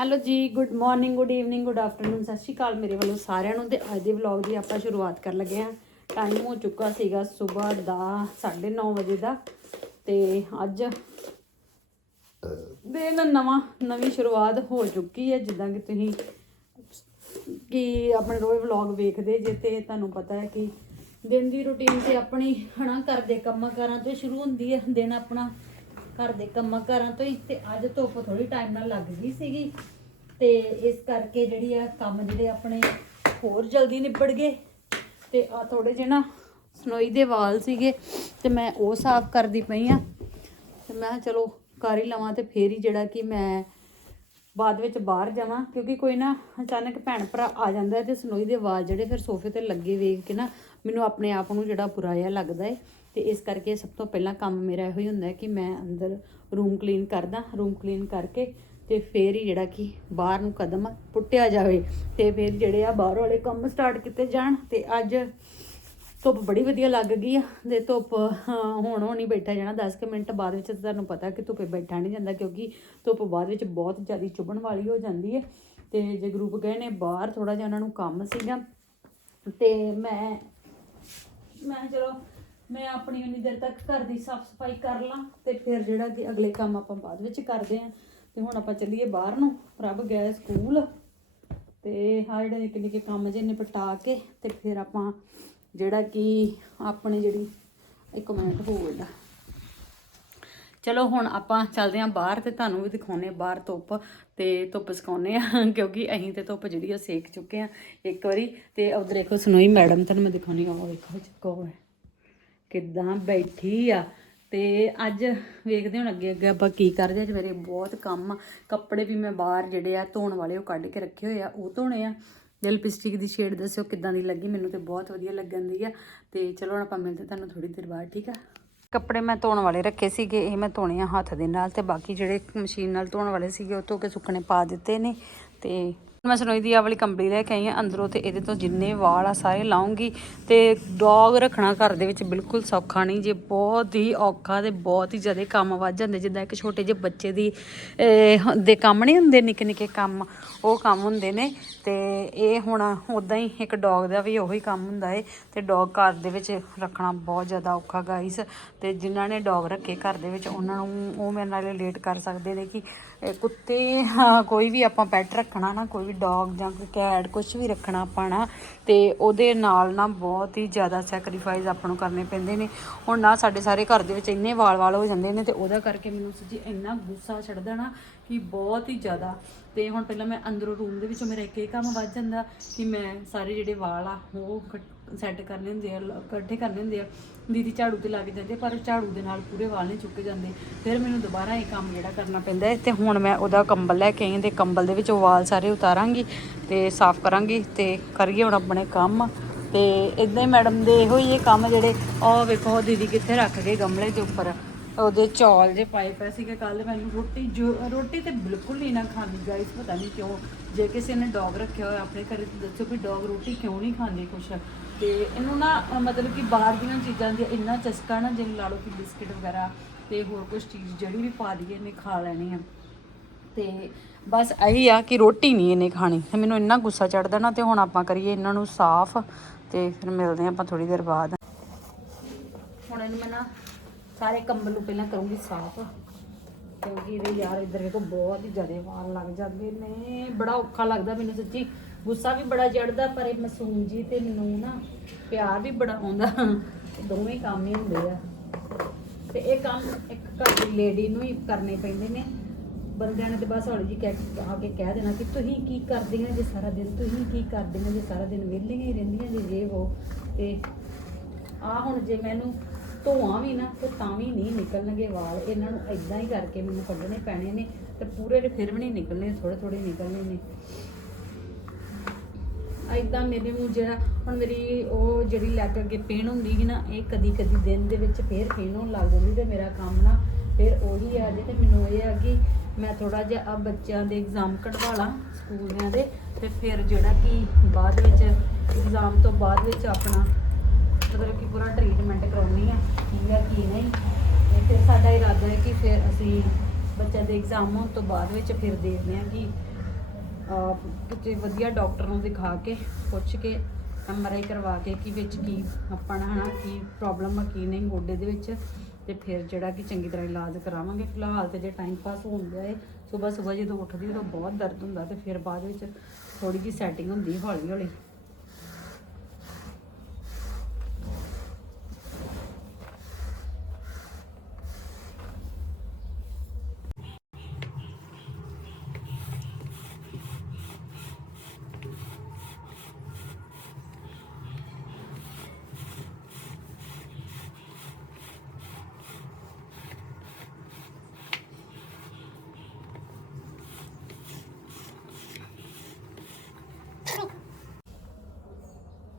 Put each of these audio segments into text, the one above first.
Hello ji, good morning, good evening, good afternoon, ਸਤਿ ਸ਼੍ਰੀ ਅਕਾਲ ਮੇਰੇ ਵੱਲੋਂ ਸਾਰਿਆਂ ਨੂੰ ਤੇ ਅੱਜ ਦੇ ਵਲੌਗ ਦੀ ਆਪਾਂ ਸ਼ੁਰੂਆਤ ਕਰਨ ਲੱਗੇ ਹਾਂ। ਟਾਈਮ ਹੋ ਚੁੱਕਾ ਸੀਗਾ ਸਵੇਰ ਦਾ 9:30 ਵਜੇ ਦਾ ਤੇ ਅੱਜ ਦਿਨ ਨਵਾਂ, ਨਵੀਂ ਸ਼ੁਰੂਆਤ ਹੋ ਚੁੱਕੀ ਹੈ, ਜਿੱਦਾਂ ਕਿ ਤੁਸੀਂ ਕਿ ਆਪਣੇ ਰੋਜ਼ ਵਲੌਗ ਵੇਖਦੇ ਜੇ ਤੇ ਤੁਹਾਨੂੰ ਪਤਾ ਹੈ ਕਿ ਦਿਨ ਦੀ ਰੁਟੀਨ ਤੇ ਆਪਣੀ ਹਨਾ, ਘਰ ਦੇ ਕੰਮਾਂ ਕਾਰਾਂ ਤੋਂ ਸ਼ੁਰੂ ਹੁੰਦੀ ਹੈ, ਦਿਨ ਆਪਣਾ ਘਰ ਦੇ ਕੰਮਾਂ ਕਾਰਾਂ ਤੋਂ ਹੀ ਤੇ ਅੱਜ ਧੁੱਪ ਥੋੜੀ ਟਾਈਮ ਨਾਲ ਲੱਗ ਗਈ ਸੀਗੀ ਤੇ ਇਸ ਕਰਕੇ ਜਿਹੜੀ ਆ ਕੰਮ ਜਿਹੜੇ ਆਪਣੇ ਹੋਰ ਜਲਦੀ ਨਿਬੜ ਗਏ ਤੇ ਆ ਥੋੜੇ ਜਿਹੇ ਨਾ ਸਨੋਈ ਦੇ ਵਾਲ ਸੀਗੇ ਤੇ ਮੈਂ ਉਹ ਸਾਫ਼ ਕਰਦੀ ਪਈ ਆ। ਤੇ ਮੈਂ ਕਿਹਾ ਚਲੋ ਕਰ ਹੀ ਲਵਾਂ ਤੇ ਫੇਰ ਹੀ ਜਿਹੜਾ ਕਿ ਮੈਂ ਬਾਅਦ ਵਿੱਚ ਬਾਹਰ ਜਾਵਾਂ ਕਿਉਂਕਿ ਕੋਈ ਨਾ ਅਚਾਨਕ ਭੈਣ ਭਰਾ ਆ ਜਾਂਦਾ ਹੈ ਤੇ ਸਨੋਈ ਦੇ ਵਾਲ ਜਿਹੜੇ ਫਿਰ ਸੋਫੇ ਤੇ ਲੱਗੇ ਵੇਖ ਕੇ ਨਾ ਮੈਨੂੰ ਆਪਣੇ ਆਪ ਨੂੰ ਜਿਹੜਾ ਬੁਰਾ ਜਿਹਾ ਲੱਗਦਾ ਏ ਤੇ ਇਸ ਕਰਕੇ ਸਭ ਤੋਂ ਪਹਿਲਾਂ ਕੰਮ ਮੇਰਾ ਇਹੋ ਹੀ ਹੁੰਦਾ ਕਿ ਮੈਂ ਅੰਦਰ ਰੂਮ ਕਲੀਨ ਕਰਦਾ ਰੂਮ ਕਲੀਨ ਕਰਕੇ ਤੇ ਫੇਰ ਹੀ ਜਿਹੜਾ ਕਿ ਬਾਹਰ ਨੂੰ ਕਦਮ ਪੁੱਟਿਆ ਜਾਵੇ ਤੇ ਫਿਰ ਜਿਹੜੇ ਆ ਬਾਹਰ ਵਾਲੇ ਕੰਮ ਸਟਾਰਟ ਕੀਤੇ ਜਾਣ ਤੇ ਅੱਜ ਧੁੱਪ ਬੜੀ ਵਧੀਆ ਲੱਗ ਗਈ ਆ ਤੇ ਧੁੱਪ ਹਾਂ, ਹੁਣ ਹੋਣੀ ਬੈਠਾ ਜਾਣਾ 10 ਕੁ ਮਿੰਟ ਬਾਅਦ ਵਿੱਚ ਤੁਹਾਨੂੰ ਪਤਾ ਕਿ ਧੁੱਪੇ ਬੈਠਾ ਨਹੀਂ ਜਾਂਦਾ ਕਿਉਂਕਿ ਧੁੱਪ ਬਾਅਦ ਵਿੱਚ ਬਹੁਤ ਜ਼ਿਆਦਾ ਚੁਭਣ ਵਾਲੀ ਹੋ ਜਾਂਦੀ ਹੈ ਤੇ ਜੇ ਗਰੁੱਪ ਗਏ ਨੇ ਬਾਹਰ ਥੋੜਾ ਜਿਹਾ ਉਹਨਾਂ ਨੂੰ ਕੰਮ ਸੀਗਾ ਤੇ ਮੈਂ ਮੈਂ ਚਲੋ ਮੈਂ ਆਪਣੀ ਉਨੀ ਦੇਰ ਤੱਕ ਘਰ ਦੀ ਸਾਫ਼ ਸਫ਼ਾਈ ਕਰ ਲਾਂ ਤੇ ਫਿਰ ਜਿਹੜਾ ਕਿ ਅਗਲੇ ਕੰਮ ਆਪਾਂ ਬਾਅਦ ਵਿੱਚ ਕਰਦੇ ਆਂ ਤੇ ਹੁਣ ਆਪਾਂ ਚੱਲੀਏ ਬਾਹਰ ਨੂੰ। ਰੱਬ ਗਿਆ ਸਕੂਲ ਤੇ ਆਹ ਜਿਹੜੇ ਨਿੱਕੇ ਨਿੱਕੇ ਕੰਮ ਜੇ ਨਿਪਟਾ ਕੇ ਤੇ ਫਿਰ ਆਪਾਂ ਜਿਹੜਾ ਕਿ ਆਪਣੇ ਜਿਹੜੀ ਇੱਕ ਮਿੰਟ ਹੋਲਡ ਚਲੋ ਹੁਣ ਆਪਾਂ ਚੱਲਦੇ ਆਂ ਬਾਹਰ ਤੇ ਤੁਹਾਨੂੰ ਵੀ ਦਿਖਾਉਨੇ ਆਂ ਬਾਹਰ ਧੁੱਪ ਤੇ ਧੁੱਪ ਸਕਾਉਨੇ ਆ ਕਿਉਂਕਿ ਅਸੀਂ ਤੇ ਧੁੱਪ ਜਿਹੜੀ ਆ ਸੇਕ ਚੁੱਕੇ ਆ ਇੱਕ ਵਾਰੀ। ਤੇ ਉਧਰ ਦੇਖੋ ਸੁਨੋਈ ਮੈਡਮ, ਤੁਹਾਨੂੰ ਮੈਂ ਦਿਖਾਉਣੀ ਆ ਉਹ ਦੇਖੋ ਚੁੱਕੋ ਹੈ। ਕਿੱਦਾਂ ਬੈਠੀ ਆ। ਤੇ ਅੱਜ ਵੇਖਦੇ ਹੁਣ ਅੱਗੇ ਅੱਗੇ ਆਪਾਂ ਕੀ ਕਰਦੇ ਆ। ਅੱਜ ਮੇਰੇ ਬਹੁਤ ਕੰਮ ਆ। ਕੱਪੜੇ ਵੀ ਮੈਂ ਬਾਹਰ ਜਿਹੜੇ ਆ ਧੋਣ ਵਾਲੇ ਉਹ ਕੱਢ ਕੇ ਰੱਖੇ ਹੋਏ ਆ। ਉਹ ਧੋਣੇ ਆ। ਜੇ ਲਿਪਸਟਿਕ ਦੀ ਸ਼ੇਡ ਦੱਸਿਓ ਕਿੱਦਾਂ ਦੀ ਲੱਗੀ। ਮੈਨੂੰ ਤੇ ਬਹੁਤ ਵਧੀਆ ਲੱਗਣ ਦੀ ਆ। ਤੇ ਚਲੋ ਹੁਣ ਆਪਾਂ ਮਿਲਦੇ ਤੁਹਾਨੂੰ ਥੋੜੀ ਦੇਰ ਬਾਅਦ, ਠੀਕ ਆ? ਕੱਪੜੇ ਮੈਂ ਧੋਣ ਵਾਲੇ ਰੱਖੇ ਸੀਗੇ। ਇਹ ਮੈਂ ਧੋਣੇ ਆ ਹੱਥ ਦੇ ਨਾਲ। ਤੇ ਬਾਕੀ ਜਿਹੜੇ ਮਸ਼ੀਨ ਨਾਲ ਧੋਣ ਵਾਲੇ ਸੀਗੇ, ਉਹ ਧੋ ਕੇ ਸੁੱਕਣੇ ਪਾ ਦਿੱਤੇ ਨੇ। ਤੇ ਮੈਂ ਸਨੋਈ ਦੀ ਆ ਵਾਲੀ ਕੰਬਲੀ ਲੈ ਕੇ ਆਈ ਆ ਅੰਦਰੋਂ ਤੇ ਇਹਦੇ ਤੋਂ ਜਿੰਨੇ ਵਾਲ ਆ ਸਾਰੇ ਲਾਉਂਗੀ ਤੇ ਡੌਗ ਰੱਖਣਾ ਘਰ ਦੇ ਵਿੱਚ ਬਿਲਕੁਲ ਸੌਖਾ ਨਹੀਂ, ਜੇ ਬਹੁਤ ਹੀ ਔਖਾ ਤੇ ਬਹੁਤ ਹੀ ਜ਼ਿਆਦਾ ਕੰਮ ਵੱਧ ਜਾਂਦੇ, ਜਿੱਦਾਂ ਇੱਕ ਛੋਟੇ ਜਿਹੇ ਬੱਚੇ ਦੀ ਦੇ ਕੰਮ ਨਹੀਂ ਹੁੰਦੇ ਨਿੱਕੇ ਨਿੱਕੇ ਕੰਮ, ਉਹ ਕੰਮ ਹੁੰਦੇ ਨੇ ਤੇ ਇਹ ਹੁਣ ਉਦਾਂ ਹੀ ਇੱਕ ਡੌਗ ਦਾ ਵੀ ਉਹੀ ਕੰਮ ਹੁੰਦਾ ਏ ਤੇ ਡੌਗ ਘਰ ਦੇ ਵਿੱਚ ਰੱਖਣਾ ਬਹੁਤ ਜ਼ਿਆਦਾ ਔਖਾ ਗਾਈਸ ਤੇ ਜਿਨ੍ਹਾਂ ਨੇ ਡੌਗ ਰੱਖੇ ਘਰ ਦੇ ਵਿੱਚ, ਉਹਨਾਂ ਨੂੰ ਉਹ ਮੇਰੇ ਨਾਲ ਰਿਲੇਟ ਕਰ ਸਕਦੇ ਨੇ ਕਿ ਕੁੱਤੇ ਕੋਈ ਵੀ ਆਪਾਂ ਪੈਟ ਰੱਖਣਾ ਨਾ, ਕੋਈ ਵੀ ਡੌਗ ਜਾਂ ਕੋਈ ਕੈਟ ਕੁਝ ਵੀ ਰੱਖਣਾ ਆਪਾਂ ਨਾ, ਤੇ ਉਹਦੇ ਨਾਲ ਨਾ ਬਹੁਤ ਹੀ ਜ਼ਿਆਦਾ ਸੈਕਰੀਫਾਈਸ ਆਪਾਂ ਨੂੰ ਕਰਨੇ ਪੈਂਦੇ ਨੇ। ਹੁਣ ਨਾ ਸਾਡੇ ਸਾਰੇ ਘਰ ਦੇ ਵਿੱਚ ਇੰਨੇ ਵਾਲ-ਵਾਲ ਹੋ ਜਾਂਦੇ ਨੇ ਤੇ ਉਹਦਾ ਕਰਕੇ ਮੈਨੂੰ ਸੱਚੀ ਇੰਨਾ ਗੁੱਸਾ ਚੜਦਾ ਨਾ ਕਿ ਬਹੁਤ ਹੀ ਜ਼ਿਆਦਾ। ਤੇ ਹੁਣ ਪਹਿਲਾਂ ਮੈਂ ਅੰਦਰੋਂ ਰੂਮ ਦੇ ਵਿੱਚੋਂ ਮੇਰਾ ਇੱਕ ਇਹ ਕੰਮ ਵੱਜ ਜਾਂਦਾ ਕਿ ਮੈਂ ਸਾਰੇ ਜਿਹੜੇ ਵਾਲ ਆ, ਉਹ ਸੈੱਟ ਕਰਨੇ ਹੁੰਦੇ ਆ ਇਕੱਠੇ ਕਰਨੇ ਹੁੰਦੇ ਆ। ਦੀਦੀ ਝਾੜੂ ਤੇ ਲੱਗ ਜਾਂਦੇ ਪਰ ਝਾੜੂ ਦੇ ਨਾਲ ਪੂਰੇ ਵਾਲ ਨਹੀਂ ਚੁੱਕੇ ਜਾਂਦੇ। ਫਿਰ ਮੈਨੂੰ ਦੁਬਾਰਾ ਇਹ ਕੰਮ ਜਿਹੜਾ ਕਰਨਾ ਪੈਂਦਾ ਹੈ, ਤੇ ਹੁਣ ਮੈਂ ਉਹਦਾ ਕੰਬਲ ਲੈ ਕੇ ਆਈ ਤੇ ਕੰਬਲ ਦੇ ਵਿੱਚੋਂ ਵਾਲ ਸਾਰੇ ਉਤਾਰਾਂਗੀ, ਤੇ ਸਾਫ਼ ਕਰਾਂਗੀ, ਤੇ ਕਰੀਏ ਹੁਣ ਆਪਣੇ ਕੰਮ। ਤੇ ਇਦਾਂ ਹੀ ਮੈਡਮ ਦੇ ਇਹੋ ਹੀ ਇਹ ਕੰਮ ਜਿਹੜੇ ਉਹ ਵੇਖੋ, ਉਹ ਦੀਦੀ ਕਿੱਥੇ ਰੱਖ ਗਏ ਗਮਲੇ ਦੇ ਉੱਪਰ। ਉਹਦੇ ਚੌਲ ਜੇ ਪਾਏ ਪਏ ਸੀਗੇ ਕੱਲ ਮੈਨੂੰ ਰੋਟੀ ਜੋ, ਰੋਟੀ ਤੇ ਬਿਲਕੁਲ ਨਹੀਂ ਨਾ ਖਾਂਦੀ ਗਾਇਸ ਪਤਾ ਨਹੀਂ ਕਿਉਂ। ਜੇ ਕਿਸੇ ਨੇ ਡੌਗ ਰੱਖਿਆ ਹੋਇਆ ਆਪਣੇ ਘਰੇ, ਤਾਂ ਦੱਸੋ ਵੀ ਡੌਗ ਰੋਟੀ ਕਿਉਂ ਨਹੀਂ ਖਾਂਦੇ ਕੁਛ। ਤੇ ਇਹਨੂੰ ਨਾ ਮਤਲਬ ਕਿ ਬਾਹਰ ਦੀਆਂ ਚੀਜ਼ਾਂ ਦੀ ਇੰਨਾ ਚਸਕਾ ਨਾ, ਜਿਵੇਂ ਲਾ ਲਓ ਕਿ ਬਿਸਕਿਟ ਵਗੈਰਾ ਤੇ ਹੋਰ ਕੁਝ ਚੀਜ਼ ਜਿਹੜੀ ਵੀ ਪਾ ਦਈਏ ਇਹਨੇ ਖਾ ਲੈਣੀ ਆ। ਤੇ ਬਸ ਇਹੀ ਆ ਕਿ ਰੋਟੀ ਨਹੀਂ ਇਹਨੇ ਖਾਣੀ। ਮੈਨੂੰ ਇੰਨਾ ਗੁੱਸਾ ਚੜਦਾ ਨਾ, ਤੇ ਹੁਣ ਆਪਾਂ ਕਰੀਏ ਇਹਨਾਂ ਨੂੰ ਸਾਫ਼ ਤੇ ਫਿਰ ਮਿਲਦੇ ਹਾਂ ਆਪਾਂ ਥੋੜੀ ਦੇਰ ਬਾਅਦ। ਹੁਣ ਇਹਨੂੰ ਮੈਂ ਨਾ ਸਾਰੇ ਕੰਬਲ ਨੂੰ ਪਹਿਲਾਂ ਕਰੂੰਗੀ ਸਾਫ਼। ਕਿਉਂਕਿ ਇਹਦੇ ਯਾਰ ਇੱਧਰ ਵੇਖੋ ਬਹੁਤ ਹੀ ਜ਼ਿਆਦਾ ਵਾਰ ਲੱਗ ਜਾਂਦੇ ਨੇ। ਬੜਾ ਔਖਾ ਲੱਗਦਾ ਮੈਨੂੰ ਸੱਚੀ। ਗੁੱਸਾ ਵੀ ਬੜਾ ਚੜਦਾ ਪਰ ਇਹ ਮਾਸੂਮ ਜੀ ਤੇ ਮੈਨੂੰ ਨਾ ਪਿਆਰ ਵੀ ਬੜਾ ਆਉਂਦਾ। ਦੋਵੇਂ ਕੰਮ ਹੀ ਹੁੰਦੇ ਆ। ਤੇ ਇਹ ਕੰਮ ਇੱਕ ਘਰ ਦੀ ਲੇਡੀ ਨੂੰ ਹੀ ਕਰਨੇ ਪੈਂਦੇ ਨੇ। ਬੰਦਿਆਂ ਨੇ ਤੇ ਬਸ ਹੌਲੀ ਜੀ ਕਹਿ ਆ ਕੇ ਕਹਿ ਦੇਣਾ ਕਿ ਤੁਸੀਂ ਕੀ ਕਰਦੀਆਂ ਜੇ ਸਾਰਾ ਦਿਨ? ਤੁਸੀਂ ਕੀ ਕਰਦੀਆਂ ਜੇ ਸਾਰਾ ਦਿਨ ਵਿਹਲੀਆਂ ਹੀ ਰਹਿੰਦੀਆਂ ਜੇ ਜੇ ਹੋ? ਤੇ ਆ ਹੁਣ ਜੇ ਮੈਨੂੰ ਧੋਆਂ ਵੀ ਨਾ, ਤੇ ਤਾਂ ਵੀ ਨਹੀਂ ਨਿਕਲਣਗੇ ਵਾਲ। ਇਹਨਾਂ ਨੂੰ ਇਦਾਂ ਹੀ ਕਰਕੇ ਮੈਨੂੰ ਕੱਢਣੇ ਪੈਣੇ ਨੇ ਤੇ ਪੂਰੇ ਫਿਰ ਵੀ ਨਹੀਂ ਨਿਕਲਣੇ ਥੋੜੇ ਥੋੜੇ ਨਿਕਲਣੇ ਨੇ। ਇਦਾਂ ਮੇਰੇ ਮੂੰਹ ਜਿਹੜਾ, ਹੁਣ ਮੇਰੀ ਉਹ ਜਿਹੜੀ ਲੈਗ ਅੱਗੇ ਪੇਨ ਹੁੰਦੀ ਸੀ ਨਾ, ਇਹ ਕਦੀ ਕਦੀ ਦਿਨ ਦੇ ਵਿੱਚ ਫੇਰ ਪੇਨ ਹੋਣ ਲੱਗ ਜਾਂਦੀ ਤੇ ਮੇਰਾ ਕੰਮ ਨਾ ਫਿਰ ਉਹੀ ਆ ਜੇ ਤੇ ਮੈਨੂੰ ਇਹ ਆ ਕਿ ਮੈਂ ਥੋੜਾ ਜਿਹਾ ਆ ਬੱਚਿਆਂ ਦੇ ਐਗਜ਼ਾਮ ਕਢਵਾ ਲਾਂ ਸਕੂਲ ਦਿਆਂ ਦੇ ਤੇ ਫਿਰ ਜਿਹੜਾ ਕਿ ਬਾਅਦ ਵਿੱਚ ਐਗਜ਼ਾਮ ਤੋਂ ਬਾਅਦ ਵਿੱਚ ਆਪਣਾ ਮਤਲਬ ਕਿ ਪੂਰਾ ਟ੍ਰੀਟਮੈਂਟ ਕਰਾਉਣੀ ਆ ਕੀ ਆ, ਕੀ ਨਹੀਂ। ਤੇ ਫਿਰ ਸਾਡਾ ਇਰਾਦਾ ਹੈ ਕਿ ਫਿਰ ਅਸੀਂ ਬੱਚਿਆਂ ਦੇ ਐਗਜ਼ਾਮ ਹੋਣ ਤੋਂ ਬਾਅਦ ਵਿੱਚ ਫਿਰ ਦੇਖਦੇ ਹਾਂ ਕਿ ਕਿਤੇ ਵਧੀਆ ਡਾਕਟਰ ਨੂੰ ਦਿਖਾ ਕੇ, ਪੁੱਛ ਕੇ ਐੱਮ ਆਰ ਆਈ ਕਰਵਾ ਕੇ ਕਿ ਵਿੱਚ ਕੀ ਆਪਾਂ ਨੂੰ ਹਨਾ, ਕੀ ਪ੍ਰੋਬਲਮ ਆ, ਕੀ ਨਹੀਂ ਗੋਡੇ ਦੇ ਵਿੱਚ। ਤੇ ਫਿਰ ਜਿਹੜਾ ਕਿ ਚੰਗੀ ਤਰ੍ਹਾਂ ਇਲਾਜ ਕਰਾਵਾਂਗੇ। ਫਿਲਹਾਲ ਤੇ ਜੇ ਟਾਈਮ ਪਾਸ ਹੋਣ ਦਿਆ ਏ ਸਵੇਰ ਸਵੇਰ ਜਦੋਂ ਉੱਠਦੀ ਉਦੋਂ ਬਹੁਤ ਦਰਦ ਹੁੰਦਾ ਤੇ ਫਿਰ ਬਾਅਦ ਵਿੱਚ ਥੋੜੀ ਜਿਹੀ ਸੈਟਿੰਗ ਹੁੰਦੀ ਹੌਲੀ ਹੌਲੀ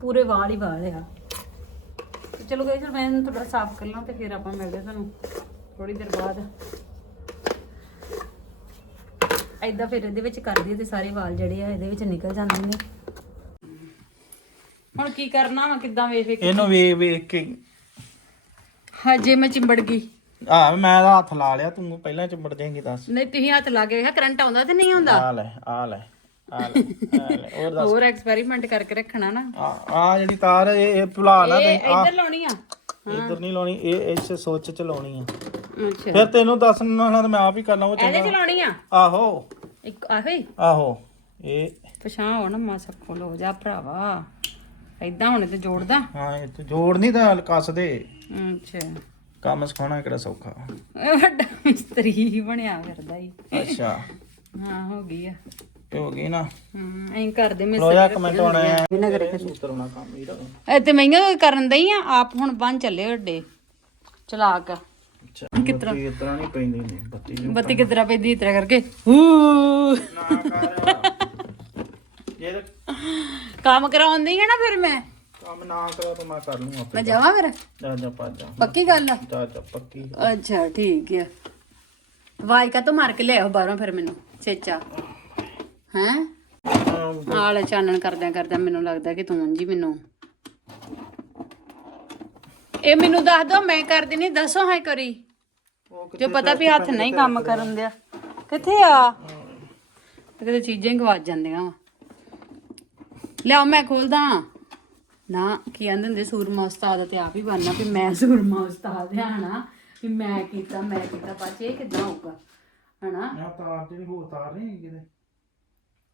ਪੂਰੇ ਵਾਲ ਹੀ ਵਾਲ ਆ ਤੇ ਚਲੋ ਗਾਇਸ ਮੈਂ ਇਹਨੂੰ ਥੋੜਾ ਸਾਫ਼ ਕਰ ਲਾਂ ਤੇ ਫਿਰ ਆਪਾਂ ਮਿਲਦੇ ਤੁਹਾਨੂੰ ਥੋੜੀ ਦੇਰ ਬਾਅਦ। ਐਦਾਂ ਫਿਰ ਇਹਦੇ ਵਿੱਚ ਕਰਦੀ ਤੇ ਸਾਰੇ ਵਾਲ ਜਿਹੜੇ ਆ ਇਹਦੇ ਵਿੱਚ ਨਿਕਲ ਜਾਂਦੇ ਨੇ। ਹੁਣ ਕੀ ਕਰਨਾ ਵਾ ਕਿੱਦਾਂ ਵੇਖ ਵੇਖ ਇਹਨੂੰ ਵੇਖ ਵੇਖ ਕੇ। ਹਜੇ ਮੈਂ ਚਿੰਬੜ ਗਈ। ਆ ਮੈਂ ਤਾਂ ਹੱਥ ਲਾ ਲਿਆ ਤੂੰ ਪਹਿਲਾਂ ਚਿੰਬੜ ਜਾਏਂਗੀ ਦੱਸ। ਨਹੀਂ ਤੁਸੀਂ ਹੱਥ ਲਾ ਕੇ ਵੇਖਿਆ ਕਰੰਟ ਆਉਂਦਾ ਤੇ ਨਹੀਂ ਆਉਂਦਾ? ਆ ਲੈ ਆ ਲੈ। ਆ ਲੈ ਆ ਲੈ ਹੋਰ ਦੱਸ। ਹੋਰ ਐਕਸਪੈਰੀਮੈਂਟ ਕਰਕੇ ਰੱਖਣਾ ਨਾ। ਆ ਆ ਜਿਹੜੀ ਤਾਰ ਇਹ ਇਹ ਭੁਲਾ ਨਾ ਇਹ ਤੇ ਆ ਇੱਧਰ ਲਾਉਣੀ ਆ? ਇੱਧਰ ਨਹੀਂ ਲਾਉਣੀ ਇਹ ਇਸ ਸੋਚ ਚ ਲਾਉਣੀ ਆ। ਅੱਛਾ। ਫਿਰ ਤੈਨੂੰ ਦੱਸਣ ਨਾਲ ਤਾਂ ਮੈਂ ਆਪ ਹੀ ਕਰਨਾ ਉਹ ਇਹਦੇ ਚੰਗਾ। ਚ ਲਾਉਣੀ ਆ? ਆਹੋ। ਇੱਕ ਆਹੇ ਆਹੋ। ਇਹ ਪਛਾਣ ਹੋ ਨਾ ਮਾਸਾ ਖੋਲ ਹੋ ਜਾ ਭਰਾਵਾ। ਐਦਾਂ ਹੁਣ ਤੇ ਜੋੜਦਾ। ਹਾਂ ਇਹ ਤੇ ਜੋੜ ਨਹੀਂ ਤਾਂ ਕੱਸ ਦੇ। ਅੱਛਾ। ਕੰਮ ਸਿਖਾਉਣਾ ਕਿਹੜਾ ਸੌਖਾ। ਇਹ ਵੱਡਾ ਮਿਸਤਰੀ ਬਣਿਆ ਫਿਰਦਾ ਈ। ਅੱਛਾ। ਹਾਂ ਹੋ ਗਈ ਆ। ਇਹ ਹੋ ਗਈ ਨਾ। ਹੂੰ ਐਂ ਕਰਦੇ ਮਿਸਤਰੀ ਲੋਇਆ ਕਮੈਂਟ ਹੋਣਾ ਹੈ। ਬਿਨਾਂ ਕਰੇ ਉਤਰਨਾ ਕੰਮ ਹੀ ਰਹੇ ਇਹ ਤੇ ਮਈਆਂ ਕਰਨ ਦਈ ਆ ਆਪ ਹੁਣ ਬਣ ਚੱਲੇ ਵੱਡੇ। ਚਲਾਕ ਅੱਛਾ ਬੱਤੀ ਇਸ ਤਰ੍ਹਾਂ ਨਹੀਂ ਪੈਂਦੀ ਨਹੀਂ ਬੱਤੀ ਨੂੰ ਬੱਤੀ ਕਿਤਰਾ ਪੈਂਦੀ? ਇਤਰਾ ਕਰਕੇ? ਹੂ। ਨਾ ਕਰ। ਇਹ ਤਾਂ ਕੰਮ ਕਰਾਉਂਦੀ ਆ ਨਾ ਫਿਰ ਮੈਂ? ਕੰਮ ਨਾ ਕਰਾ ਤਾਂ ਮੈਂ ਕਰ ਲੂੰ ਆਪੇ। ਮੈਂ ਜਾਵਾਂ ਫਿਰ? ਜਾ ਜਾ ਪਾ ਜਾ। ਪੱਕੀ ਗੱਲ ਆ? ਜਾ ਜਾ ਪੱਕੀ। ਅੱਛਾ ਠੀਕ ਆ। ਵਾਈ ਕਾ ਤੋਂ ਮਾਰ ਕੇ ਲਿਆਓ ਬਾਹਰੋਂ ਫਿਰ ਮੈਨੂੰ ਚੇਚਾ ਹੈਂ? ਆਲੇ ਚਾਨਣ ਕਰਦਿਆਂ ਕਰਦਿਆਂ ਮੈਨੂੰ ਲੱਗਦਾ ਕਿ ਤੂੰ ਜੀ ਮੈਨੂੰ। ਇਹ ਮੈਨੂੰ ਦੱਸ ਦੋ ਮੈਂ ਕਰ ਦਿੰਨੀ ਦੱਸੋ ਹਾਂ ਕਰੀ। ਜੋ ਪਤਾ ਵੀ ਹੱਥ ਨਹੀਂ ਕੰਮ ਕਰਨ ਦਿਆ। ਕਿੱਥੇ ਆ? ਤੇ ਕਿਤੇ ਚੀਜ਼ਾਂ ਹੀ ਗਵਾਚ ਜਾਂਦੀਆਂ ਵਾ। ਲਿਆਓ ਮੈਂ ਖੋਲਦਾ ਨਾ ਕੀ ਕਹਿੰਦੇ ਹੁੰਦੇ ਸੂਰਮਾ ਉਸਤਾਦ ਤੇ ਆਪ ਹੀ ਬਣਨਾ ਵੀ ਮੈਂ ਸੂਰਮਾ ਉਸਤਾਦ ਆ ਨਾ ਵੀ ਮੈਂ ਕੀਤਾ ਮੈਂ ਕੀਤਾ ਪਾਚੇ ਕਿੱਦਾਂ ਹੋਊਗਾ? ਹਨਾ? ਮੈਂ ਤਾਰ ਜਿਹੜੀ ਹੋਰ ਤਾਰ ਨਹੀਂ ਕਿਤੇ।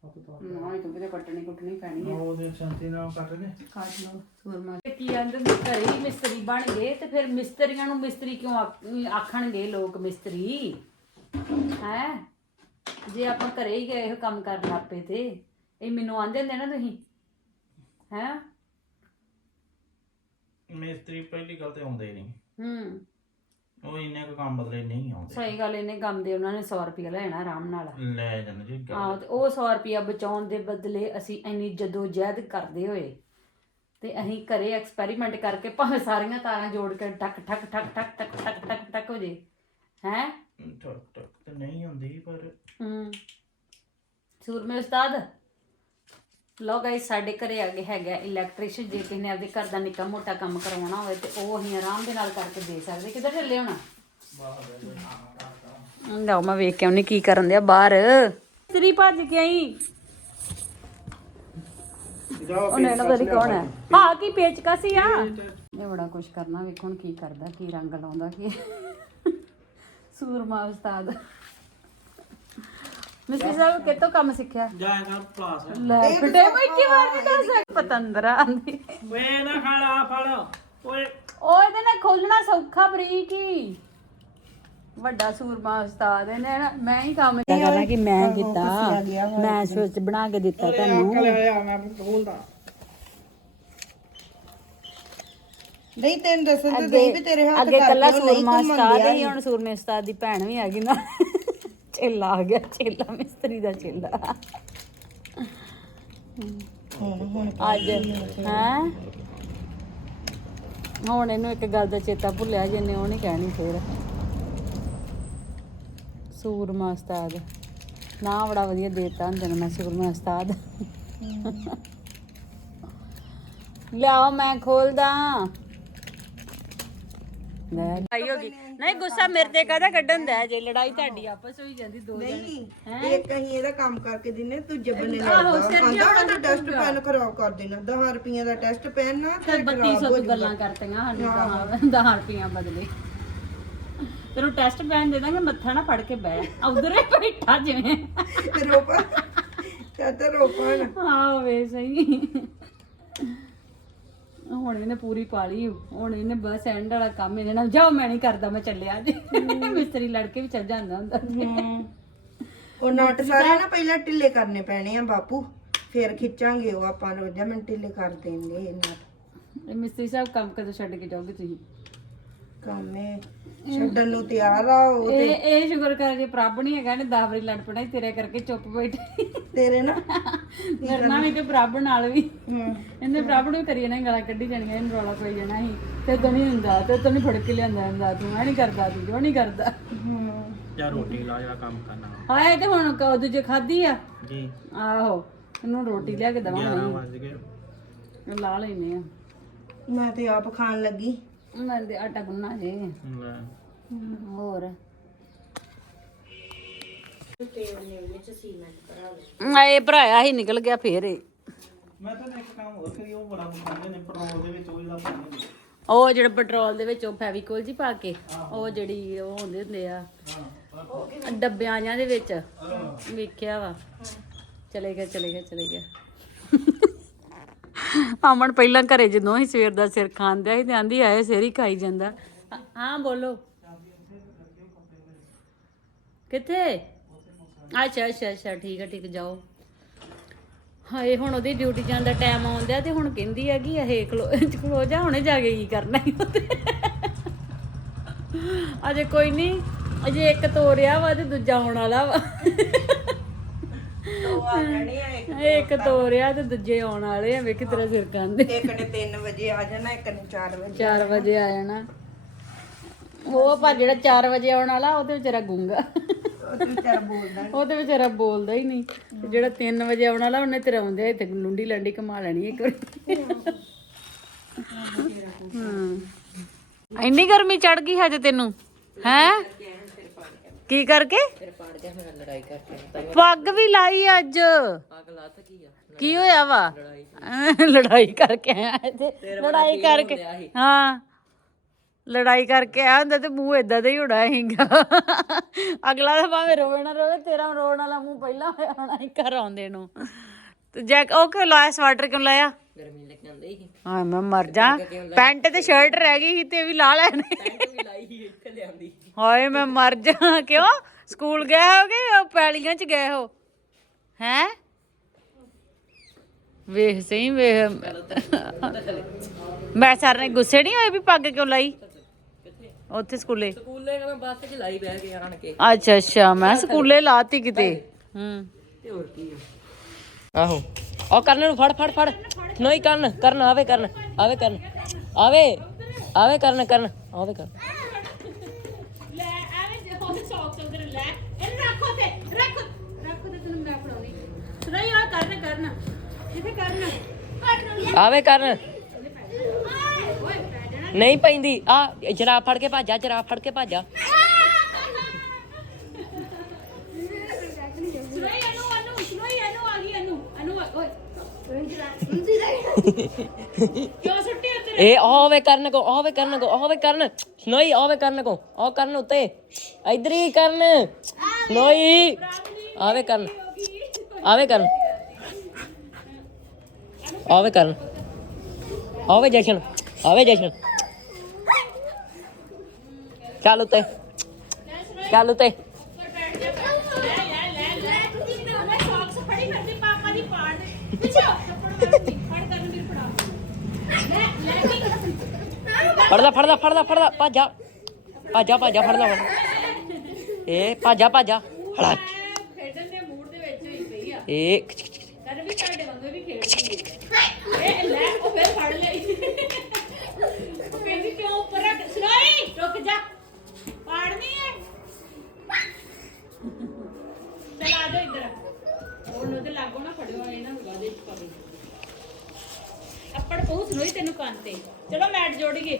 ਉਹ ਤਾਂ ਨਾ ਇਹ ਤਾਂ ਕਿਤੇ ਕੱਟਣੀ ਕੁੱਟਣੀ ਪੈਣੀ ਹੈ। ਉਹਦੇ ਸ਼ਾਂਤੀ ਨਾਲ ਕੱਟ ਦੇ ਕਾਟ ਲਓ ਸੂਰਮਾ ਤੇ ਕੀ ਹੁੰਦੇ ਘਰੇ ਹੀ ਮਿਸਤਰੀ ਬਣ ਗਏ ਤੇ ਫਿਰ ਮਿਸਤਰੀਆਂ ਨੂੰ ਮਿਸਤਰੀ ਕਿਉਂ ਆਖ- ਆਖਣਗੇ ਲੋਕ ਮਿਸਤਰੀ? ਹੈ? ਜੇ ਆਪਾਂ ਘਰੇ ਹੀ ਗਏ ਇਹ ਕੰਮ ਕਰਨ ਲੱਪੇ ਤੇ ਇਹ ਮੈਨੂੰ ਆਂਦੇ ਹੁੰਦੇ ਨਾ ਤੁਸੀਂ? ਹੈ? ਮਿਸਤਰੀ ਪਹਿਲੀ ਗੱਲ ਤੇ ਆਉਂਦੇ ਨਹੀਂ। ਹੂੰ। ਉਹ ਇੰਨੇ ਕੁ ਕੰਮ ਬਦਲੇ ਨਹੀਂ ਆਉਂਦੇ। ਸਹੀ ਗੱਲ ਇਹਨੇ ਦੇ ਉਹਨਾਂ ਨੇ 100 ਰੁਪਏ ਲੈਣਾ ਆਰਾਮ ਨਾਲ। ਲੈ ਜਾਂਦੇ ਜੀ ਗੱਲ ਆਹੋ ਤੇ ਉਹ 100 ਰੁਪਿਆ ਬਚਾਉਣ ਦੇ ਬਦਲੇ ਅਸੀਂ ਇੰਨੀ ਜਦੋਜਹਿਦ ਕਰਦੇ ਹੋਏ ਤੇ ਅਸੀਂ ਘਰੇ ਐਕਸਪੈਰੀਮੈਂਟ ਕਰਕੇ ਭਾਵੇਂ ਸਾਰੀਆਂ ਤਾਰਾਂ ਜੋੜ ਕੇ ਟਕ ਟਕ ਟਕ ਟਕ ਟਕ ਟਕ ਟਕ ਟਕ ਹੋ ਜੇ ਹੈ? ਠਕ ਠਕ ਤੇ ਨਹੀਂ ਹੁੰਦੀ ਪਰ ਹੂੰ। ਸੂਰਮੇ ਉਸਤਾਦ? ਲੋ ਗਾਇਸ ਸਾਡੇ ਘਰੇ ਅੱਗੇ ਹੈਗਾ ਇਲੈਕਟ੍ਰੀਸ਼ੀਅਨ ਜੇ ਕਿਸੇ ਨੇ ਆਪਦੇ ਘਰ ਦਾ ਨਿੱਕਾ ਮੋਟਾ ਕੰਮ ਕਰਵਾਉਣਾ ਹੋਵੇ ਤੇ ਉਹ ਅਸੀਂ ਆਰਾਮ ਦੇ ਨਾਲ ਕਰਕੇ ਦੇ ਸਕਦੇ। ਕਿੱਧਰ ਚੱਲੇ ਹੋਣਾ? ਲਓ ਮੈਂ ਵੇਖ ਕੇ ਉਹਨੇ ਕੀ ਕਰਨ ਦਿਆ ਬਾਹਰ। ਤੇਰੀ ਭੱਜ ਕੇ ਆਈ। ਉਹਨੇ ਨਾ ਪਤਾ ਨੀ ਕੌਣ ਹੈ। ਹਾਂ ਕੀ ਪੇਚਕਸ ਹੀ ਆ? ਇਹ ਬੜਾ ਕੁਛ ਕਰਨਾ ਵੇਖੋ ਹੁਣ ਕੀ ਕਰਦਾ ਕੀ ਰੰਗ ਲਾਉਂਦਾ ਕੀ ਸੂਰਮਾ ਉਸਤਾਦ। ਮਿਸਟਰ ਸਾਹਿਬ ਕਿਤੋਂ ਕੰਮ ਸਿੱਖਿਆ? ਜਾਏਗਾ ਪਲਾਸ ਲੈ ਫਿਟੇ ਮੈਂ ਕੀ ਵਾਰ ਨਹੀਂ ਕਰ ਸਕ ਪਤੰਦਰਾ ਆਂਦੀ। ਵੇ ਨਾ ਖਾਲਾ ਫੜ। ਓਏ। ਉਹ ਇਹਦੇ ਨਾਲ ਖੋਲਣਾ ਸੌਖਾ ਬਰੀਕ ਹੀ। ਵੱਡਾ ਸੂਰਮਾ ਉਸਤਾਦ ਇਹਨੇ ਨਾ ਮੈਂ ਹੀ ਕੰਮ ਕਰਨਾ ਕਿ ਮੈਂ ਕੀਤਾ। ਮੈਂ ਸੋਚ ਬਣਾ ਕੇ ਦਿੱਤਾ ਤੈਨੂੰ ਆਇਆ ਮੈਂ ਖੋਲਦਾ ਨਹੀਂ ਤੈਨੂੰ ਦੱਸਣ ਤੇ ਨਹੀਂ ਵੀ ਤੇਰੇ ਹੱਥ ਅੱਗੇ ਕੱਲਾ ਸੂਰਮਾ ਉਸਤਾਦ ਹੀ ਹੁਣ ਸੂਰਮੇ ਉਸਤਾਦ ਦੀ ਭੈਣ ਵੀ ਆ ਗਈ ਨਾ। ਚੇਲਾ ਆ ਗਿਆ ਚੇਲਾ ਮਿਸਤਰੀ ਦਾ ਚੇਲਾ। ਅੱਜ ਹਾਂ? ਹੁਣ ਇਹਨੂੰ ਇੱਕ ਗੱਲ ਦਾ ਚੇਤਾ ਭੁੱਲਿਆ ਜਿੰਨੇ ਉਹ ਨਹੀਂ ਕਹਿਣੀ ਫੇਰ। ਸੂਰਮਾ ਉਸਤਾਦ ਨਾ ਬੜਾ ਵਧੀਆ ਦੇਤਾ ਹੁੰਦੇ ਨੇ ਮੈਂ ਸੂਰਮਾ ਉਸਤਾਦ ਲਿਆਓ ਮੈਂ ਖੋਲਦਾ। ਲੜਾਈ ਹੋ ਗਈ। ਨਹੀਂ ਗੁੱਸਾ ਮੇਰੇ ਤੇ ਕਾਹਦਾ ਕੱਢਣ ਦਾ ਜੇ ਲੜਾਈ ਤੁਹਾਡੀ ਆਪਸ ਹੋਈ ਜਾਂਦੀ ਦੋ ਜਣੇ। ਨਹੀਂ ਇੱਕ ਅਸੀਂ ਇਹਦਾ ਕੰਮ ਕਰਕੇ ਦਿੰਨੇ ਤੂੰ ਜੱਬਨ ਨੇ ਲੜਦਾ ਆਂਦਾ ਉਹਦਾ ਟੈਸਟ ਪੈਨ ਖਰਾਬ ਕਰ ਦੇਣਾ। 10 ਰੁਪਈਆ ਦਾ ਟੈਸਟ ਪੈਨ ਨਾ ਤੇ 3200 ਤੂੰ ਗੱਲਾਂ ਕਰਤੀਆਂ ਸਾਨੂੰ 10 ਰੁਪਈਆਂ ਬਦਲੇ। ਤੈਨੂੰ ਟੈਸਟ ਪੈਨ ਦੇ ਦਾਂਗੇ ਮੱਥਾ ਨਾ ਫੜ ਕੇ ਬਹਿ। ਉਧਰੇ ਬੈਠਾ ਜਿਵੇਂ। ਰੋਪਾ ਰੋਪਾ ਨਾ ਹਾਂ ਵੇ ਸਹੀ। ਹੁਣ ਇਹਨੇ ਪੂਰੀ ਪਾਲੀ ਹੁਣ ਇਹਨੇ ਬਸ ਐਂਡ ਵਾਲਾ ਕੰਮ ਇਹਨੇ ਨਾਲ ਜਾਓ ਮੈਂ ਨਹੀਂ ਕਰਦਾ ਮੈਂ ਚੱਲਿਆ ਜੀ ਮਿਸਤਰੀ ਲੜਕੇ ਵੀ ਚੱਲ ਜਾਂਦਾ ਹੁੰਦਾ। ਉਹ ਨਟ ਸਾਰੇ ਨਾ ਪਹਿਲਾਂ ਢਿੱਲੇ ਕਰਨੇ ਪੈਣੇ ਆ ਬਾਪੂ ਫੇਰ ਖਿੱਚਾਂਗੇ ਉਹ ਆਪਾਂ ਰੋਜ਼ਾ ਮਿੰਟ ਢਿੱਲੇ ਕਰ ਇਹ ਨਟ। ਇਹ ਮਿਸਤਰੀ ਸਾਹਿਬ ਕੰਮ ਕਦੋਂ ਛੱਡ ਕੇ ਜਾਓਗੇ ਤੁਸੀਂ? ਕੰਮ ਛੱਡਣ ਨੂੰ ਤਿਆਰ ਆ ਉਹ ਇਹ ਇਹ ਸ਼ੁਕਰ ਕਰ ਜੇ ਪ੍ਰਭ ਨਹੀਂ ਹੈਗਾ ਨੇ 10 ਵਾਰੀ ਲੜ ਪਣਾ ਤੇਰੇ ਕਰਕੇ ਚੁੱਪ ਬੈਠੀ। ਤੇਰੇ ਨਾ। ਲੜਨਾ ਵੀ ਤੇ ਪ੍ਰਭ ਨਾਲ ਵੀ। ਇਹਨੇ ਪ੍ਰਭ ਨੂੰ ਕਰੀ ਜਾਣਾ ਗਾਲਾਂ ਕੱਢੀ ਜਾਣੀਆਂ ਇਹਨੂੰ ਰੌਲਾ ਪਈ ਜਾਣਾ ਸੀ। ਤੇ ਤੂੰ ਨਹੀਂ ਹੁੰਦਾ ਤੇ ਤੂੰ ਨਹੀਂ ਫੜ ਕੇ ਲਿਆਂਦਾ ਹੁੰਦਾ ਤੂੰ ਐ ਨਹੀਂ ਕਰਦਾ ਤੂੰ ਜੋ ਨਹੀਂ ਕਰਦਾ। ਹੂੰ। ਜਾਂ ਰੋਟੀ ਲਾ ਜਿਹੜਾ ਕੰਮ ਕਰਨਾ। ਹਾਏ ਤੇ ਹੁਣ ਕ- ਦੂਜੇ ਖਾਧੀ ਆ? ਜੀ। ਆਹੋ ਇਹਨੂੰ ਰੋਟੀ ਲਿਆ ਕੇ ਦਵਾਂ 11 ਵਜ ਗਏ। ਲਾ ਲੈਨੇ ਆ। ਮੈਂ ਤੇ ਆਪ ਖਾਣ ਲੱਗੀ। ਮੈਂ ਤੇ ਆਟਾ ਗੁੰਨਾ ਜੇ। ਲੈ। ਹੋਰ? ਆਏ ਭਰਾਇਆ ਹੀ ਨਿਕਲ ਗਿਆ ਫੇਰ। ਇਹ ਮੈਂ ਤਾਂ ਇੱਕ ਕੰਮ ਹੋਰ ਕਰੀ ਉਹ ਬੜਾ ਪਸੰਦ ਨੇ ਪੈਟਰੋਲ ਦੇ ਵਿੱਚ ਉਹ ਜਿਹੜਾ ਪਾਉਂਦੇ ਨੇ ਉਹ ਜਿਹੜਾ ਪੈਟਰੋਲ ਦੇ ਵਿੱਚ ਉਹ ਫੈਵੀਕੋਲ ਜੀ ਪਾ ਕੇ ਉਹ ਜਿਹੜੀ ਉਹ ਹੁੰਦੇ ਹੁੰਦੇ ਆ ਡੱਬਿਆਂ ਜਾਂ ਦੇ ਵਿੱਚ। ਵੇਖਿਆ ਵਾ। ਚਲੇ ਗਿਆ ਚਲੇ ਗਿਆ ਚਲੇ ਗਿਆ। ਅਮਨ ਪਹਿਲਾਂ ਘਰੇ ਜਦੋਂ ਹੀ ਸਵੇਰ ਦਾ ਸਿਰ ਖਾਂਦਿਆ ਸੀ ਤੇ ਆਂਦੀ ਆਏ ਸਿਰ ਹੀ ਖਾਈ ਜਾਂਦਾ। ਹਾਂ- ਬੋਲੋ। ਕਿੱਥੇ? ਅੱਛਾ ਅੱਛਾ ਅੱਛਾ, ਠੀਕ ਹੈ ਠੀਕ, ਜਾਓ। ਹਾਏ, ਹੁਣ ਉਹਦੀ ਡਿਊਟੀ ਜਾਣ ਦਾ ਟਾਈਮ ਆਉਂਦਾ ਤੇ ਹੁਣ ਕਹਿੰਦੀ ਹੈਗੀ ਇਹ ਖਲੋ ਜਾ, ਹੁਣੇ ਜਾ ਕੇ ਕੀ ਕਰਨਾ ਈ ਅਜੇ ਕੋਈ ਨਹੀਂ ਅਜੇ ਇੱਕ ਤੋਰਿਆ ਵਾ ਤੇ ਦੂਜਾ ਆਉਣ ਵਾਲਾ ਵਾ। ਇੱਕ ਇੱਕ ਤੋਰਿਆ ਤੇ ਦੂਜੇ ਆਉਣ ਵਾਲੇ ਆ ਵੇਖੀ ਤੇਰਾ ਸਿਰ ਕੰਦੇ। ਇੱਕ ਨੇ 3 ਵਜੇ ਆ ਜਾਣਾ ਇੱਕ ਨੇ 4 ਵਜੇ 4 ਵਜੇ ਆ ਜਾਣਾ। ਉਹ ਪਰ ਜਿਹੜਾ 4 ਵਜੇ ਆਉਣ ਵਾਲਾ ਗੁੰਗਾ। ਉਹ ਤੇ ਵਿਚਾਰਾ ਬੋਲਦਾ ਉਹ ਤੇ ਵਿਚਾਰਾ ਬੋਲਦਾ ਹੀ ਨਹੀਂ। ਤੇ ਜਿਹੜਾ 3 ਵਜੇ ਆਉਣ ਵਾਲਾ ਉਹਨੇ ਤੇਰਾ ਆਉਂਦੇ ਇੱਥੇ ਲੁੰਡੀ ਲੰਡੀ ਕਮਾ ਲੈਣੀ ਇੱਕ ਵਾਰੀ। ਹਾਂ। ਇੰਨੀ ਗਰਮੀ ਚੜ ਗਈ ਹਜੇ ਤੈਨੂੰ ਹੈ? ਕੀ ਕਰਕੇ? ਪੱਗ ਵੀ ਲਾਈ ਅੱਜ। ਕੀ ਹੋਇਆ ਵਾ? ਲੜਾਈ ਕਰਕੇ ਆਇਆ ਇੱਥੇ। ਲੜਾਈ ਕਰਕੇ ਹਾਂ। ਲੜਾਈ ਕਰਕੇ ਆਇਆ ਹੁੰਦਾ ਤੇ ਮੂੰਹ ਇਦਾਂ ਦਾ ਹੀ ਹੋਣਾ ਹੈਗਾ ਅਗਲਾ ਤਾਂ ਭਾਵੇਂ ਰੋਵੇ ਨਾ ਰੋਵੇ ਤੇਰਾ ਰੋਣ ਵਾਲਾ ਮੂੰਹ ਪਹਿਲਾਂ ਹੋਇਆ ਹੋਣਾ ਹੀ ਘਰ ਆਉਂਦੇ ਨੂੰ। ਤੇ ਜੈਕ ਉਹ ਕਿਉਂ ਲਾਇਆ? ਸਵਾਟਰ ਕਿਉਂ ਲਾਇਆ? ਗਰਮੀ ਲੱਗ ਜਾਂਦੀ ਸੀ ਹਾਂ ਮੈਂ ਮਰ ਜਾ। ਪੈਂਟ ਤੇ ਸ਼ਰਟ ਰਹਿ ਗਈ ਸੀ ਤੇ ਵੀ ਲਾ ਲੈਣੇ। ਪੈਂਟ ਵੀ ਲਾਈ ਸੀ ਇੱਥੇ ਲਿਆਂਦੀ। ਹਾਏ ਮੈਂ ਮਰ ਜਾ ਕਿਉਂ? ਸਕੂਲ ਗਏ ਹੋਗੇ? ਉਹ ਪੈਲੀਆਂ ਚ ਗਏ ਹੋ? ਹੈ? ਵੇਖ ਸਹੀ ਵੇਖ। ਮੈਂ ਸਰ ਨੇ ਗੁੱਸੇ ਨਹੀਂ ਹੋਏ ਵੀ ਪੱਗ ਕਿਉਂ ਲਾਈ? ਉੱਥੇ ਸਕੂਲੇ। ਸਕੂਲੇ ਕਹਿੰਦਾ ਬੱਸ 'ਚ ਲਾਈ ਬਹਿ ਕੇ ਆਣ ਕੇ। ਅੱਛਾ ਅੱਛਾ। ਮੈਂ ਸਕੂਲੇ ਲਾਤੀ ਕਿਤੇ। ਹੂੰ। ਤੇ ਹੋਰ ਕੀ ਆਹੋ। ਉਹ ਕਰਨ ਨੂੰ ਫੜ ਫੜ ਫੜ। ਨਹੀਂ ਕਰਨ ਕਰਨ ਆਵੇ ਕਰਨ। ਆਵੇ ਕਰਨ। ਆਵੇ। ਆਵੇ ਕਰਨ ਕਰਨ। ਆਵੇ ਕਰਨ। ਸੌਕਸ ਉਧਰ ਲੈ। ਇਹਨੂੰ ਰੱਖੋ ਤੇ ਰੱਖ। ਰੱਖੋ ਤੇ ਤੈਨੂੰ ਮੈਂ ਫੜਾਉਣੀ। ਸੁਣਾਈ ਆ ਕਰਨ ਕਰਨ। ਕਿੱਥੇ ਕਰਨ। ਆਵੇ ਕਰਨ। ਨਹੀਂ ਪੈਂਦੀ। ਆ ਜਰਾ ਫੜ ਕੇ ਭਾਜਾ ਜਰਾ ਫੜ ਕੇ ਭਾਜਾ। ਕਿਉਂ ਸੁੱਟੀ? ਇਹ ਆਵੇ ਕਰਨ ਕੋ ਆਵੇ ਕਰਨ ਕੋ ਆਵੇ ਕਰਨ। ਨਹੀਂ ਆਵੇ ਕਰਨ ਕੋ ਆ ਕਰਨ ਉੱਤੇ। ਇਧਰ ਹੀ ਕਰਨ। ਨਹੀਂ ਆਵੇ ਕਰਨ। ਆਵੇ ਕਰਨ। ਆਵੇ ਕਰਨ। ਆਵੇ ਜਸ਼ਨ। ਆਵੇ ਜਸ਼ਨ। ਚੱਲ ਉੱਤੇ। ਚੱਲ ਉੱਤੇ। ਲੈ ਲੈ ਲੈ ਲੈ। ਤੂੰ ਮੈਂ ਸੌਕਸ ਫੜੀ ਫਿਰਦੀ, ਪਾਪਾ ਦੀ ਪਾੜ ਪਿੱਛੇ ਚੱਪੜ ਮਾਰਦੀ ਫੜ ਕਰਨ ਦੀ ਫੜਾ ਲੈ ਲੈ ਨੀ। ਫੜਦਾ ਫੜਦਾ ਫੜਦਾ ਫੜਦਾ ਭਾਜਾ ਭਾਜਾ ਭਾਜਾ ਫੜਦਾ ਫੜ ਇਹ ਭਾਜਾ ਭਾਜਾ ਹੜਾ ਖੇਡਣ ਦੇ ਮੂਡ ਦੇ ਵਿੱਚ ਹੋਈ ਪਈ ਆ ਇਹ ਕਰ ਵੀ ਤੁਹਾਡੇ ਵਾਂਗੂ ਵੀ ਖੇਡਦੀ ਹੈ ਲੈ ਉਹ ਫਿਰ ਫੜ ਲਈ ਉਹ ਕਿਉਂ ਉੱਪਰ ਰੱਖ ਸੁਣਾਈ ਰੁਕ ਜਾ ਪਾੜਨੀ ਹੈ ਚਲ ਆ ਜਾ। ਇੱਧਰ ਉਹਨੂੰ ਤੇ ਲਾਗੋ ਨਾ ਫੜਿਓ ਇਹ ਨਾ ਹੋਗਾ ਦੇ ਪਾਵੇ ਅੱਪੜ ਪਹੁੰਚ ਸੁਣੋਈ ਤੈਨੂੰ ਕੰਨ ਤੇ। ਚਲੋ ਮੈਟ ਜੋੜੀਏ।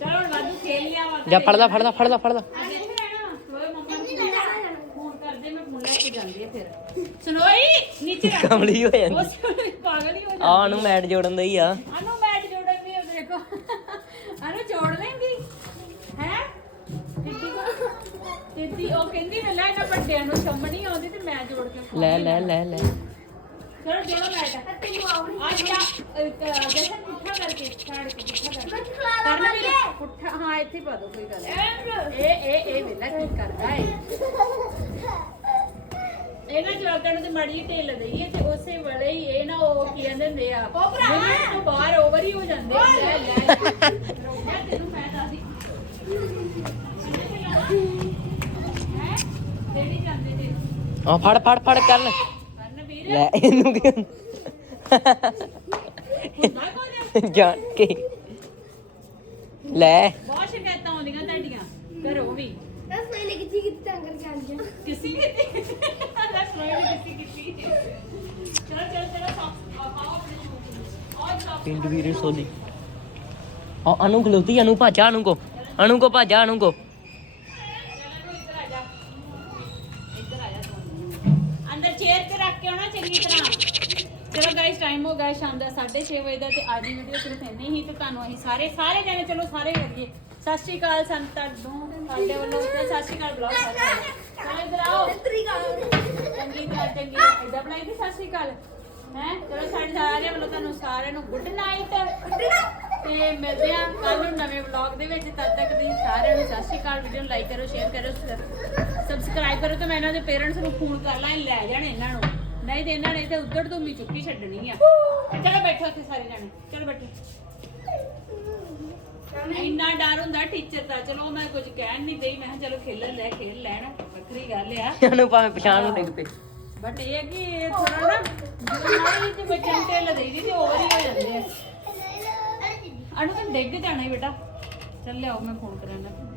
ਚਲੋ ਵਾਧੂ ਖੇਲ ਲਿਆ ਵਾ ਜਾ ਫੜ ਲਾ ਫੜ ਲਾ ਫੜ ਲਾ ਫੜ ਲਾ। ਅੱਜ ਇੱਥੇ ਰਹਿਣਾ। ਸੋਏ ਮੰਮਾ ਨੂੰ ਫੋਨ ਕਰਦੇ ਮੈਂ ਫੋਨ ਲੈ ਕੇ ਜਾਂਦੀ ਆ ਫਿਰ। ਸੁਣੋਈ ਨੀਚੇ ਰੱਖ। ਕਮਲੀ ਹੋ ਜਾਂਦੀ। ਉਸ ਵੇਲੇ ਪਾਗਲ ਹੀ ਹੋ ਜਾਂਦੀ। ਆ ਨੂੰ ਮੈਟ ਜੋੜਨ ਦਈ ਆ। ਅਨੂ ਮੈਟ ਜੋੜਨ ਦੀ ਉਹ ਦੇਖੋ। ਅਨੂ ਜੋੜ ਲੈਂਗੀ। ਹੈ? ਉਹ ਕਹਿੰਦੀ ਮੈਂ ਲੈ ਇਹਨਾਂ ਵੱਡਿਆਂ ਨੂੰ ਸ਼ੰਮ ਨਹੀਂ ਆਉਂਦੀ ਤੇ ਮੈਂ ਜੋੜ ਕੇ ਖਵਾ ਲੈ ਲੈ ਲੈ ਲੈ। ਚਲੋ ਜੋੜੋ ਮੈਟ। ਤੈਨੂੰ ਆਉਣੀ ਆ। ਜਾ ਜੈਸਾ ਕਰਕੇ ਛਾੜ ਕੇ ਪੁੱਠਾ ਕਰਕੇ ਕਰਨਾ ਵੀ ਪੁੱਠਾ ਹਾਂ ਇੱਥੇ ਪਾ ਦੋ ਕੋਈ ਗੱਲ ਨੀ। ਇਹ ਇਹ ਇਹ ਵੇਲਾ ਕੀ ਕਰਦਾ ਏ ਇਹਨਾਂ ਜਵਾਕਾਂ ਨੂੰ ਤੇ ਮੜੀ ਢਿੱਲ ਦਈਏ ਤੇ ਉਸੇ ਵੇਲੇ ਹੀ ਇਹ ਨਾ ਉਹ ਕੀ ਕਹਿੰਦੇ ਹੁੰਦੇ ਆ ਉਹ ਭਰਾ ਤੋਂ ਬਾਹਰ ਓਵਰ ਹੀ ਹੋ ਜਾਂਦੇ ਆ। ਲੈ ਲੈ ਰੋਕਿਆ ਤੈਨੂੰ ਮੈਂ ਦੱਸਦੀ ਹੈ ਤੇਰੀ ਜਾਂਦੇ ਤੇ ਆ ਫੜ ਫੜ ਫੜ ਕਰਨ ਕਰਨ ਵੀਰ ਲੈ, ਇਹਨੂੰ ਕੀ ਹੁੰਦਾ ਕੋਈ ਜਾਣ ਕੇ। ਲੈ। ਬਹੁਤ ਸ਼ਿਕਾਇਤਾਂ ਆਉਂਦੀਆਂ ਤੁਹਾਡੀਆਂ ਘਰੋਂ ਵੀ। ਕਿਸੇ ਕੀਤੀ ਦੱਸ ਮੈਂ ਕਿਸੇ ਕੀਤੀ ਚਲੋ ਚਲੋ ਚਲੋ ਸੌ ਆਓ ਆਪਣੇ ਸ਼ੂਟ ਔਰ ਸੌ ਪਿੰਡ ਵੀਰੇ ਸੋਲੀ ਆ ਅਨੂ ਖਲੋਤੀ ਅਨੂ ਭਾਜਾ ਅਨੂ ਕੋ ਅਨੂ ਕੋ ਭਾਜਾ ਅਨੂ ਕੋ ਚਲੋ ਗਾਇਸ ਟਾਈਮ ਹੋ ਗਿਆ ਸ਼ਾਮ ਦਾ 6:30 ਵਜੇ ਦਾ ਤੇ ਅੱਜ ਦੀ ਵੀਡੀਓ ਸਿਰਫ ਇੰਨੀ ਹੀ ਤੇ ਤੁਹਾਨੂੰ ਅਸੀਂ ਸਾਰੇ ਸਾਰੇ ਜਣੇ ਚਲੋ ਸਾਰੇ ਕਰੀਏ ਸਤਿ ਸ਼੍ਰੀ ਅਕਾਲ ਸੰਤ ਨੂੰ ਸਾਡੇ ਵੱਲੋਂ ਤੇ ਸਤਿ ਸ਼੍ਰੀ ਅਕਾਲ ਬਲੌਗ ਸਾਰੇ ਚਲੋ ਇੱਧਰ ਆਓ। ਚੰਗੀ ਤਰ੍ਹਾਂ, ਚੰਗੀ ਇੱਦਾਂ ਬਣਾਈ ਦੀ ਸਤਿ ਸ਼੍ਰੀ ਅਕਾਲ? ਹੈ? ਚਲੋ ਸਾਡੇ ਸਾਰਿਆਂ ਵੱਲੋਂ ਤੁਹਾਨੂੰ ਸਾਰਿਆਂ ਨੂੰ ਗੁੱਡ ਨਾਈਟ ਤੇ ਮਿਲਦੇ ਆ ਕੱਲ ਨੂੰ ਨਵੇਂ ਵਲੌਗ ਦੇ ਵਿੱਚ। ਤਦ ਤੱਕ ਦੀ ਸਾਰਿਆਂ ਨੂੰ ਸਤਿ ਸ਼੍ਰੀ ਅਕਾਲ। ਵੀਡੀਓ ਨੂੰ ਲਾਈਕ ਕਰੋ ਸ਼ੇਅਰ ਕਰੋ ਸਬਸਕ੍ਰਾਈਬ ਕਰੋ ਤੇ ਮੈਂ ਇਹਨਾਂ ਦੇ ਪੇਰੈਂਟਸ ਨੂੰ ਫੋਨ ਕਰ ਲਾਂ ਲੈ ਜਾਣ ਇਹਨਾਂ ਨੂੰ। ਨਹੀਂ ਤੇ ਇਹਨਾਂ ਨੇ ਤੇ ਉੱਧੜ ਤੋਂ ਵੀ ਚੁੱਕੀ ਛੱਡਣੀ ਆ। ਚਲੋ ਬੈਠੋ ਇੱਥੇ ਸਾਰੇ ਜਾਣੇ। ਚਲੋ ਬੈਠੋ। ਇੰਨਾ ਡਰ ਹੁੰਦਾ ਟੀਚਰ ਦਾ। ਚਲੋ ਮੈਂ ਕੁਝ ਕਹਿਣ ਨਹੀਂ ਦਈ। ਮੈਂ ਕਿਹਾ ਚਲੋ ਖੇਲਣ ਲੈ ਖੇਲ ਲੈਣ। ਵੱਖਰੀ ਗੱਲ ਆ। ਅਨੂ ਭਾਵੇਂ ਪਛਾਣ ਨੂੰ ਡਿੱਗ ਪਏ ਬਟ ਇਹ ਹੈ ਕਿ ਇਹ ਥੋੜਾ ਨਾ ਜੁਨਾਈ ਤੇ ਬੱਚਿਆਂ ਨੂੰ ਢਿੱਲ ਦੇਈਦੀ ਤੇ ਓਵਰ ਹੀ ਹੋ ਜਾਂਦੇ ਆ। ਅਣੂ ਤਾਂ ਡਿੱਗ ਜਾਣਾ ਹੀ ਬੇਟਾ। ਚੱਲ ਲਿਆਓ ਮੈਂ ਫੋਨ ਕਰਾਂ ਇਹਨਾਂ ਨੂੰ